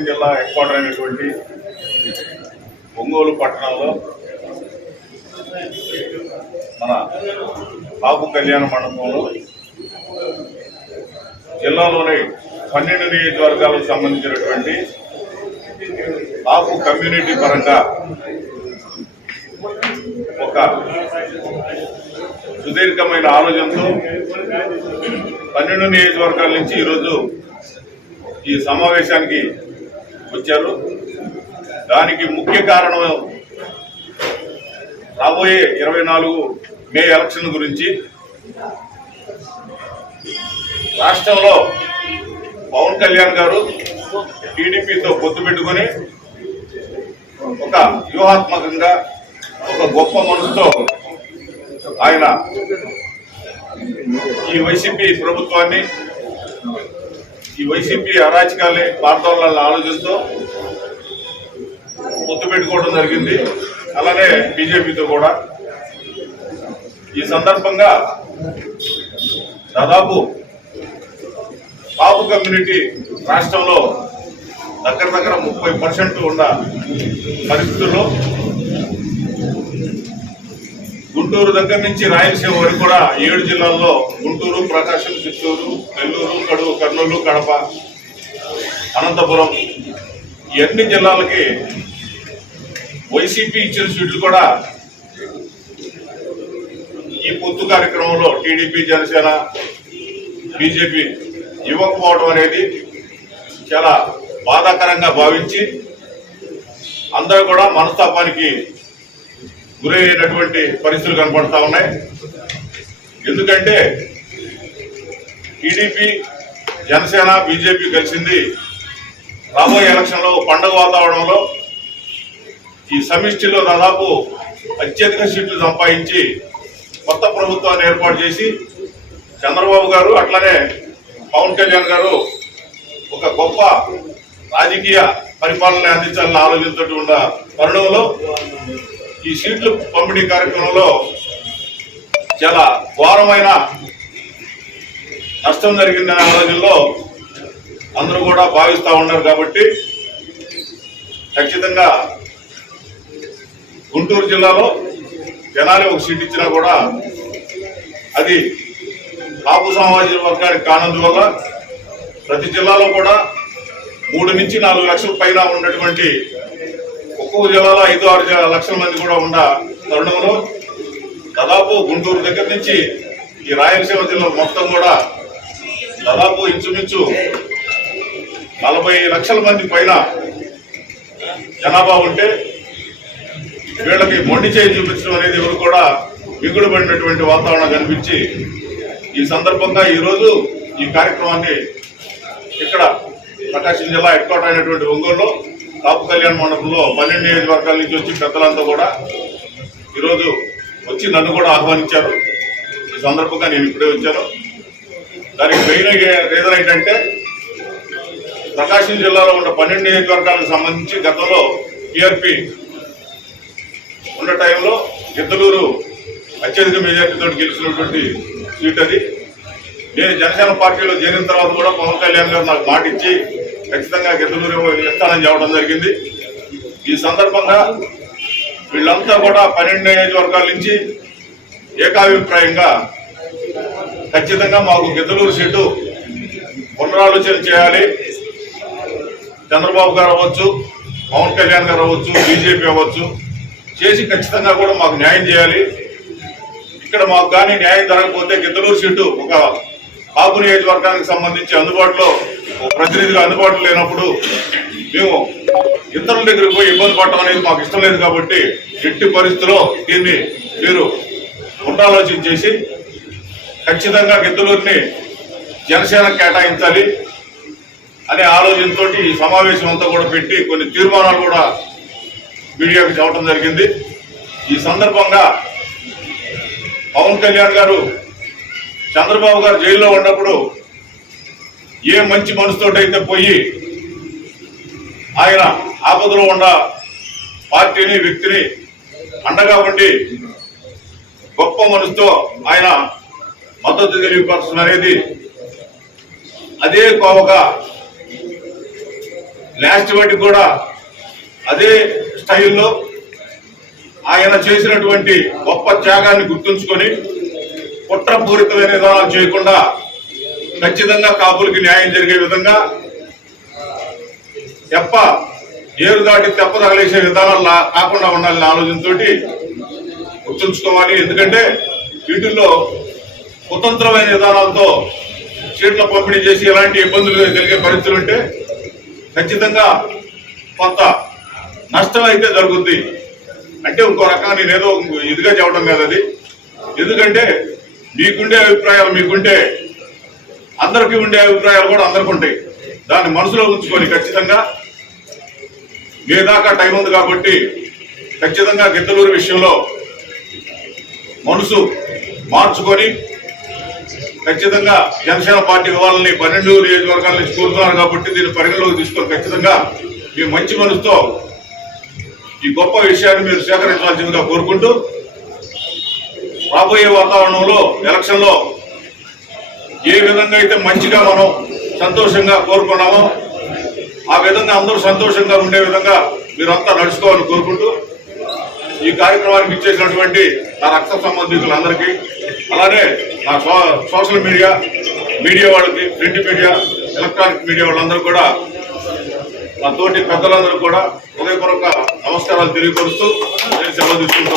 ప్రకాశం జిల్లా head quarter అయినటువంటి ఒంగోలు పట్టణంలో మన బాబు కళ్యాణ మండపంలో జిల్లాలోని 12 నియోజకవర్గాలకు సంబంధించినటువంటి బాబు కమ్యూనిటీ పరంగా ఒక సుదీర్ఘమైన ఆలోచనతో 12 నియోజకవర్గాల నుంచి ఈరోజు ఈ సమావేశానికి వచ్చారు. దానికి ముఖ్య కారణం రాబోయే 24 మే ఎలక్షన్ గురించి. రాష్ట్రంలో పవన్ కళ్యాణ్ గారు టీడీపీతో పొత్తు పెట్టుకుని ఒక వ్యూహాత్మకంగా ఒక గొప్ప మనసుతో ఆయన ఈ వైసీపీ ప్రభుత్వాన్ని, ఈ వైసీపీ అరాచకాల్ని పార్దోళాల ఆలోచనతో పొత్తు పెట్టుకోవడం జరిగింది. అలానే బీజేపీతో కూడా. ఈ సందర్భంగా దాదాపు బాబు కమ్యూనిటీ రాష్ట్రంలో దగ్గర 30% ఉన్న పరిస్థితుల్లో గుంటూరు దగ్గర నుంచి రాయలసీమ వరకు కూడా 7 జిల్లాల్లో గుంటూరు, ప్రకాశం, చిత్తూరు, నెల్లూరు, కర్నూలు, కడప, అనంతపురం ఈ అన్ని జిల్లాలకి వైసీపీ ఇచ్చిన సీట్లు కూడా ఈ పొత్తు కార్యక్రమంలో టీడీపీ, జనసేన, బీజేపీ ఇవ్వకపోవడం అనేది చాలా బాధాకరంగా భావించి అందరూ కూడా మనస్తాపానికి గురైనటువంటి పరిస్థితులు కనపడతా ఉన్నాయి. ఎందుకంటే టీడీపీ, జనసేన, బీజేపీ కలిసింది రాబోయే ఎలక్షన్లో పండుగ వాతావరణంలో ఈ సమిష్టిలో దాదాపు అత్యధిక సీట్లు సంపాదించి కొత్త ప్రభుత్వాన్ని ఏర్పాటు చేసి చంద్రబాబు గారు అట్లనే పవన్ కళ్యాణ్ గారు ఒక గొప్ప రాజకీయ పరిపాలన అందించాలన్న ఆలోచనతో ఉన్న తరుణంలో ఈ సీట్లు పంపిణీ కార్యక్రమంలో చాలా ఘోరమైన నష్టం జరిగిందనే ఆలోచనలో అందరూ కూడా భావిస్తూ ఉన్నారు. కాబట్టి ఖచ్చితంగా గుంటూరు జిల్లాలో జనాలు ఒక సీట్ ఇచ్చినా కూడా అది బాబు సామాజిక వర్గానికి కానందువల్ల ప్రతి జిల్లాలో కూడా 3 నుంచి 4 లక్షల పైన ఉన్నటువంటి ఒక్కొక్క జిల్లాలో 5-6 లక్షల మంది కూడా ఉన్న తరుణంలో దాదాపు గుంటూరు దగ్గర నుంచి ఈ రాయలసీమ జిల్లా మొత్తం కూడా దాదాపు ఇంచుమించు 40 లక్షల మంది పైన జనాభా ఉంటే వీళ్ళకి మొండి చేయి చూపించడం అనేది ఎవరు కూడా మిగుడుపడినటువంటి వాతావరణం కనిపించి ఈ సందర్భంగా ఈరోజు ఈ కార్యక్రమాన్ని ఇక్కడ ప్రకాశం జిల్లా హెడ్ క్వార్టర్ అయినటువంటి ఒంగోలులో బాబు కళ్యాణ మండపంలో 12 నియోజకవర్గాల నుంచి వచ్చి పెద్దలంతా కూడా ఈరోజు వచ్చి నన్ను కూడా ఆహ్వానించారు. ఈ సందర్భంగా నేను ఇప్పుడే వచ్చాను. దానికి మెయిన్ రీజన్ ఏంటంటే ప్రకాశం జిల్లాలో ఉన్న 12 నియోజకవర్గాలకు సంబంధించి గతంలో టీఆర్పీ ఉన్న టైంలో గిద్దలూరు అత్యధిక మెజార్టీతో గెలిచినటువంటి సీట్ అది. నేను జనసేన పార్టీలో చేరిన తర్వాత కూడా పవన్ కళ్యాణ్ గారు నాకు మాట ఇచ్చి ఖచ్చితంగా గిద్దలూరు ఇస్తానని చెప్పడం జరిగింది. ఈ సందర్భంగా వీళ్ళంతా కూడా 12 నియోజకవర్గాల నుంచి ఏకాభిప్రాయంగా ఖచ్చితంగా మాకు గిద్దలూరు సీటు పునరాలోచన చేయాలి. చంద్రబాబు గారు అవ్వచ్చు, పవన్ కళ్యాణ్ గారు అవ్వచ్చు, బీజేపీ అవ్వచ్చు, చేసి ఖచ్చితంగా కూడా మాకు న్యాయం చేయాలి. ఇక్కడ మాకు కానీ న్యాయం జరగకపోతే గిద్దలూరు సీటు ఒక బాబు నియోజకవర్గానికి సంబంధించి అందుబాటులో ప్రతినిధిగా అందుబాటులో లేనప్పుడు మేము ఇతరుల దగ్గరికి పోయి ఇబ్బంది పడటం అనేది మాకు ఇష్టం లేదు. కాబట్టి ఎట్టి పరిస్థితుల్లో దీన్ని మీరు పునరాలోచన చేసి ఖచ్చితంగా గిద్దలూరుని జనసేన కేటాయించాలి అనే ఆలోచనతో ఈ సమావేశం అంతా కూడా పెట్టి కొన్ని తీర్మానాలు కూడా మీడియాకు చెప్పడం జరిగింది. ఈ సందర్భంగా పవన్ కళ్యాణ్ గారు చంద్రబాబు గారు జైల్లో ఉన్నప్పుడు ఏ మంచి మనసుతోటైతే పోయి ఆయన ఆపదలో ఉన్న పార్టీని, వ్యక్తిని అండగా ఉండి గొప్ప మనసుతో ఆయన మద్దతు తెలియపరచడం అనేది అదే కోవగా లాస్ట్ వాటికి కూడా అదే స్టైల్లో ఆయన చేసినటువంటి గొప్ప త్యాగాన్ని గుర్తుంచుకొని కుట్రపూరితమైన విధానాలు చేయకుండా ఖచ్చితంగా కాపులకి న్యాయం జరిగే విధంగా ఏరు దాటి తెప్ప తగలేసే విధానాలు కాకుండా ఉండాలనే ఆలోచనతో గుర్తుంచుకోవాలి. ఎందుకంటే వీటిల్లో స్వతంత్రమైన విధానాలతో సీట్ల పంపిణీ చేసి ఎలాంటి ఇబ్బందులు కలిగే పరిస్థితులు ఉంటే ఖచ్చితంగా కొంత నష్టం అయితే జరుగుద్ది. అంటే ఇంకో రకంగా నేనేదో ఇదిగా చెప్పడం కాదు అది. ఎందుకంటే మీకుండే అభిప్రాయాలు మీకుంటే అందరికీ ఉండే అభిప్రాయాలు కూడా అందరికీ ఉంటాయి. దాన్ని మనసులో ఉంచుకొని ఖచ్చితంగా మీ దాకా టైం ఉంది కాబట్టి ఖచ్చితంగా గిద్దలూరు విషయంలో మనసు మార్చుకొని ఖచ్చితంగా జనసేన పార్టీ వాళ్ళని 12 నియోజకవర్గాల నుంచి కోరుతున్నారు కాబట్టి దీన్ని పరిగణలోకి తీసుకొని ఖచ్చితంగా మీ మంచి మనసుతో ఈ గొప్ప విషయాన్ని మీరు సేకరించాల్సిందిగా కోరుకుంటూ రాబోయే వాతావరణంలో ఎలక్షన్లో ఏ విధంగా అయితే మంచిగా మనం సంతోషంగా కోరుకున్నామో ఆ విధంగా అందరూ సంతోషంగా ఉండే విధంగా మీరంతా నడుచుకోవాలని కోరుకుంటూ ఈ కార్యక్రమానికి ఇచ్చేసినటువంటి నా రక్త సంబంధికులందరికీ అలానే నా సోషల్ మీడియా వాళ్ళకి, ప్రింట్ మీడియా, ఎలక్ట్రానిక్ మీడియా వాళ్ళందరూ కూడా నా తోటి పెద్దలందరూ కూడా హృదయపూర్వక నమస్కారాలు తెలియపరుస్తూ నేను సెలవు తీసుకుంటూ